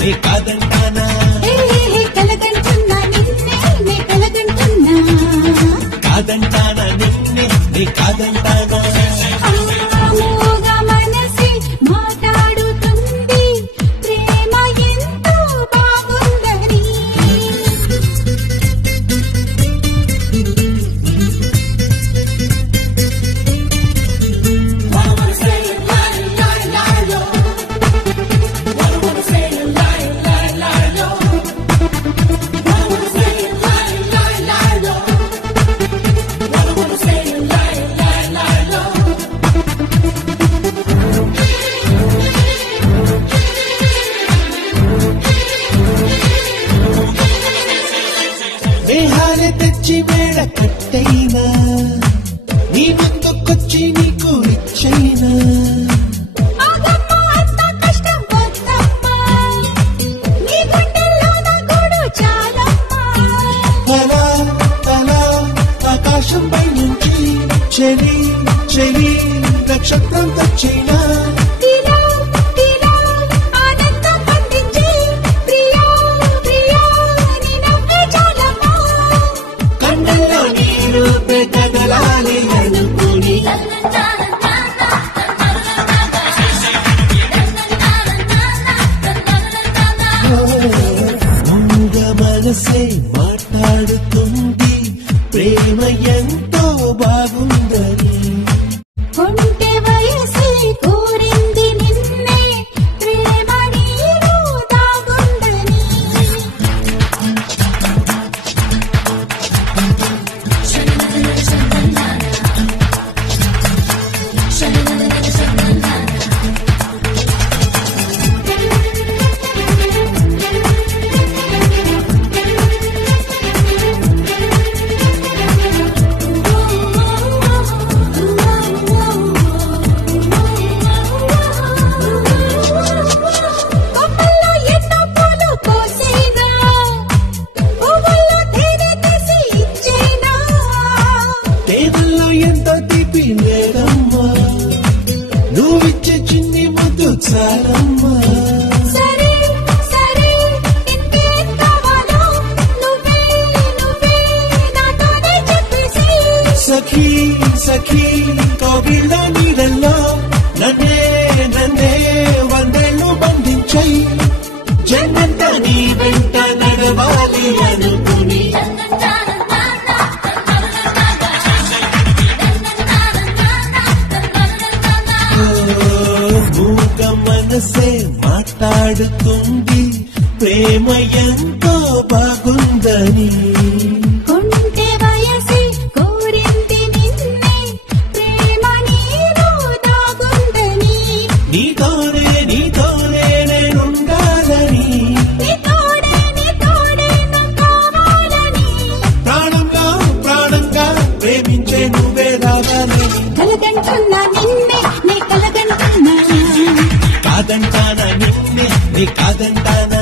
నీ కాదంటానా కలగంటున్నా నిన్నే నే కలగంటున్నా కాదంటానా నిన్నే నీ కాదంటానా మూగా మనసి మాట్లాడుతుంది ప్రేమ ఎంతో బాగుందని మేహాలే తెచ్చి మేడ కట్టైనా నీ ముందుకొచ్చి నీకు ఇచ్చైనా ఆగమ్మా అంత కష్టం వద్దమ్మా నీ గుండెల్లో నా గూడు చాలమ్మా తలా తలా ఆకాశం పై నుంచి చెలి చెలి నక్షత్రం తెచ్చినా తిలా తిలా ఆనందం పండించి ప్రియా ప్రియా నీ నవ్వే చాలమ్మా కన్నుల్లో నీరు కదలాలి అనుకుని మూగ మనసే మాట్లాడుతుంది ప్రేమ ఎంతో బాగుందని కొంటె వయసే కోరింది నిన్నే ప్రేమ నీలో దాగుందని కొమ్మల్లో ఎన్నో పూలు కోసేనా పువ్వుల్లో తేనె తీసి ఇచ్చేనా దేవుల్లో ఎంత తీపి లేదమ్మా నువ్విచ్చే చిన్ని ముద్దు చాలమ్మా సరే సరే ఇంకేం కావాలో నువ్వే నువ్వే నాతోనే చెప్పేసి సఖీ సఖీ కోగిళ్ళ నీడల్లో నన్నే నన్నే వందేళ్ళు బంధించై జన్మంతా నీ వెంట నడవాలి అనుకుని మూగ మనసే మాట్లాడుతుంది ప్రేమ ఎంతో బాగుందని కొంటె వయసే కోరింది నిన్నే ప్రేమ నీలో దాగుందని నీతోనే నీతోనే నేనుండాలని నీ తోడే నాకు కావాలని ప్రాణంగా ప్రాణంగా ప్రేమించే నువ్వే రావాలి కలగంటున్నా నిన్నే నే కలగంటున్నా కాదంటానా నిన్నే నీ కాదంటానా